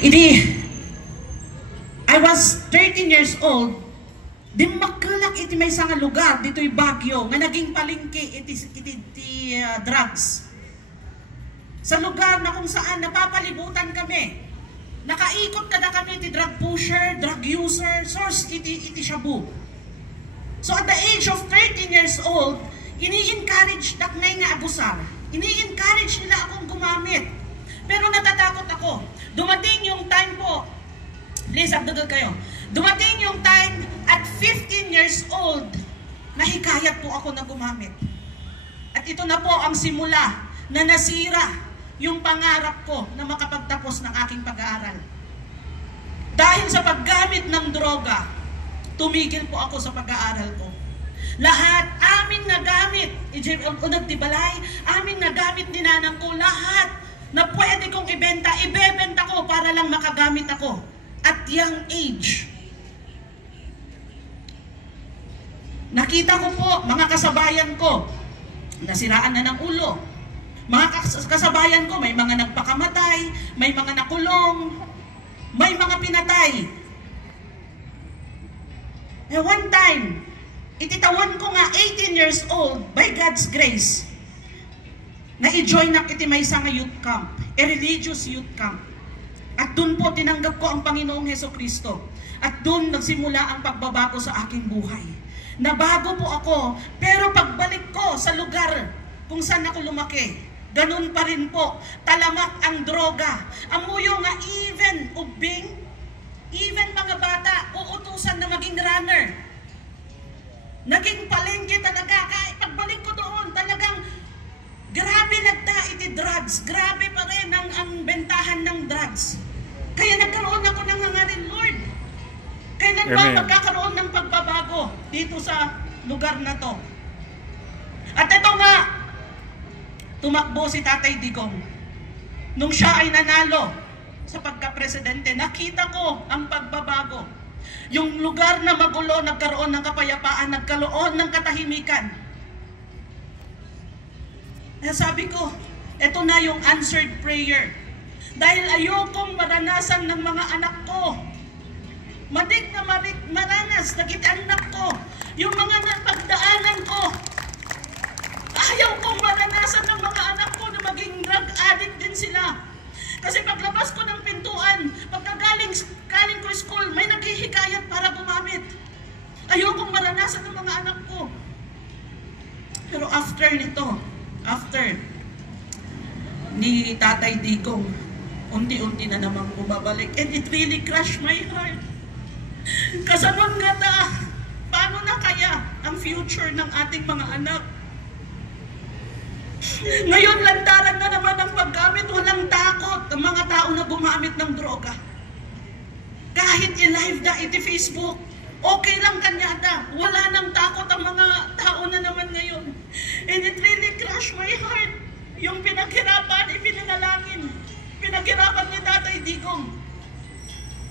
Idi, I was 13 years old, di magkalak iti may nga lugar, dito'y Baguio, nga naging palengke iti drugs. Sa lugar na kung saan napapalibutan kami, nakaikot kada kami iti drug pusher, drug user, source iti shabu. So at the age of 13 years old, ini-encourage daknay nga abusar. Ini-encourage nila akong gumamit. Pero natatakot ako. Dumating yung time po, please abdagag kayo. Dumating yung time at 15 years old, nahikayat po ako na gumamit. At ito na po ang simula na nasira yung pangarap ko na makapagtapos ng aking pag-aaral. Dahil sa paggamit ng droga, tumigil po ako sa pag-aaral ko. Lahat, amin na gamit, unagtibalay, amin na gamit ni nanang ko, lahat na pwede kong ibenta, ibebenta ko para lang makagamit ako. At young age. Nakita ko po, mga kasabayan ko, nasiraan na ng ulo. Mga kasabayan ko, may mga nagpakamatay, may mga nakulong, may mga pinatay. One time, ititawan ko nga 18 years old, by God's grace, na i-join na iti may nga youth camp, a religious youth camp. At doon po tinanggap ko ang Panginoong Hesukristo. At doon nagsimula ang pagbabago sa aking buhay. Nabago po ako, pero pagbalik ko sa lugar kung saan ako lumaki, ganun pa rin po, talamak ang droga. Amuyo nga even ubing, even mga bata, uutusan na maging runner. Naging palengke talaga, kahit pagbalik ko doon, talagang grabe nagda iti drugs, grabe pa rin ang bentahan ng drugs. Kaya nagkaroon ako ng hangarin, Lord. Kailan ba magkakaroon ng pagbabago dito sa lugar na to? At ito nga, tumakbo si Tatay Digong. Nung siya ay nanalo sa pagka-presidente, nakita ko ang pagbabago. Yung lugar na magulo, nagkaroon ng kapayapaan, nagkaroon ng katahimikan. Kaya sabi ko, ito na yung answered prayer. Dahil ayokong maranasan ng mga anak ko. Madik na maranas, naging anak ko. Yung mga napagdaanan ko. Ayaw kong maranasan ng mga anak ko na maging drug addict din sila. Kasi paglabas ko ng pintuan, pagkagaling ko school, may naghihikayat para gumamit. Ayokong maranasan ng mga anak ko. Pero after nito, after ni Tatay Digong, unti-unti na namang bumabalik. And it really crushed my heart. Kasanon nga na, paano na kaya ang future ng ating mga anak? Ngayon, lantaran na naman ang paggamit, walang takot ang mga tao na gumamit ng droga. Kahit i-live na iti Facebook, okay lang kanyada. Wala nang takot ang mga tao na naman ngayon. And it really crushed my heart. Yung pinaghirapan, ipinanalangin. Pinaghirapan ni Tatay Digong.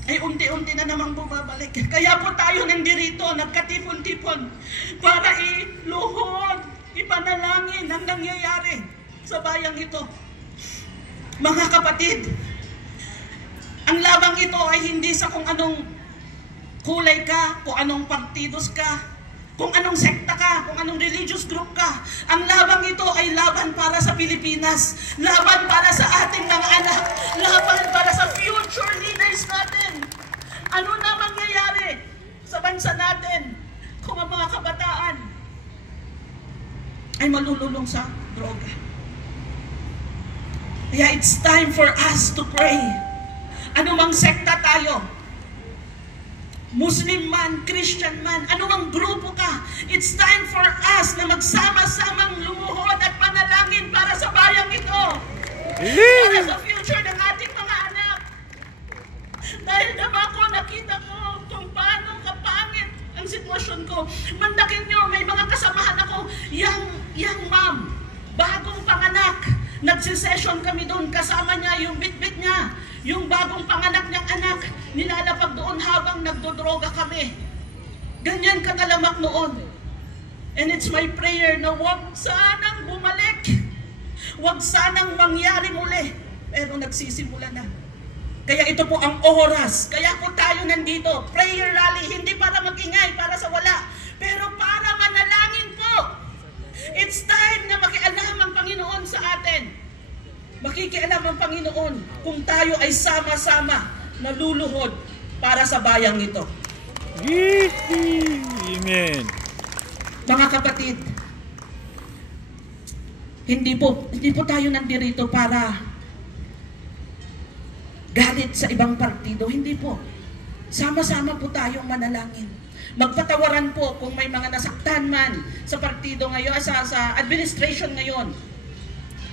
Ay unti-unti na namang bumabalik. Kaya po tayo nandirito, nagkatipon-tipon para iluhod, ipanalangin ang nangyayari sa bayang ito. Mga kapatid, ang labang ito ay hindi sa kung anong kulay ka, kung anong partidos ka, kung anong sekta ka, kung anong religious group ka. Ang labang ito ay laban para sa Pilipinas, laban para sa ating mga anak, laban para sa future leaders natin. Ano na mangyayari sa bansa natin kung ang mga kabataan ay malululong sa droga? Kaya it's time for us to pray. Anumang sekta tayo, Muslim man, Christian man, anumang grupo ka, it's time for us na magsama-samang lumuhod at panalangin para sa bayang ito. Para sa future ng ating mga anak. Dahil naman ko, nakita ko kung paano kapangit ang sitwasyon ko. Mandakin nyo, may mga kasamahan ako, young mom, bagong panganak. Nagsisession kami doon, kasama niya yung bit-bit niya. Yung bagong panganak niyang anak, nilalapag doon habang nagdodroga kami. Ganyan katalamak noon. And it's my prayer na huwag sanang bumalik. Huwag sanang mangyari muli. Pero nagsisimula na. Kaya ito po ang oras. Kaya po tayo nandito. Prayer rally, hindi para magingay, para sa wala, pero para manalangin po. It's time na makialam ang Panginoon sa atin. Makikialam ang Panginoon kung tayo ay sama-sama naluluhod para sa bayang ito. Amen. Mga kapatid, hindi po tayo nandito para galit sa ibang partido. Hindi po. Sama-sama po tayong manalangin. Magpatawaran po kung may mga nasaktan man sa partido ngayon, sa administration ngayon.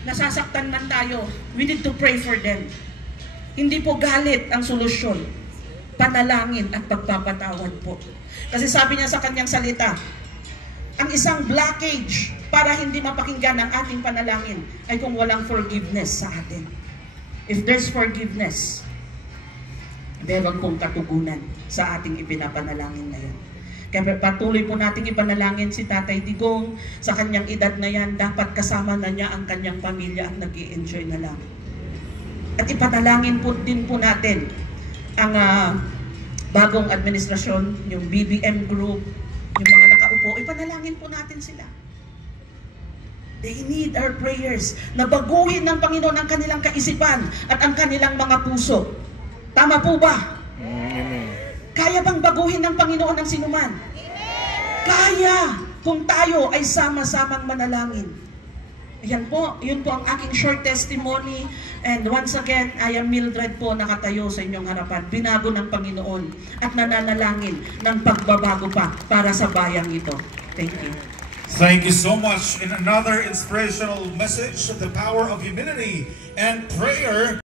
Nasasaktan man tayo. We need to pray for them. Hindi po galit ang solusyon. Panalangin at pagpapatawad po. Kasi sabi niya sa kanyang salita, ang isang blockage para hindi mapakinggan ang ating panalangin ay kung walang forgiveness sa atin. If there's forgiveness, meron pong katugunan sa ating ipinapanalangin ngayon. Kaya patuloy po nating ipanalangin si Tatay Digong sa kanyang edad na yan, dapat kasama na niya ang kanyang pamilya at nag-i-enjoy na lang. At ipanalangin po din po natin ang bagong administrasyon, yung BBM group, yung mga nakaupo, ipanalangin po natin sila. They need our prayers na baguhin ng Panginoon ang kanilang kaisipan at ang kanilang mga puso. Tama po ba? Kaya bang baguhin ng Panginoon ang sinuman? Kaya kung tayo ay sama-samang manalangin. Ayan po, yun po ang aking short testimony. And once again, I am Mildred po, nakatayo sa inyong harapan. Binago ng Panginoon at nananalangin ng pagbabago pa para sa bayang ito. Thank you. Thank you so much. In another inspirational message of the power of humility and prayer.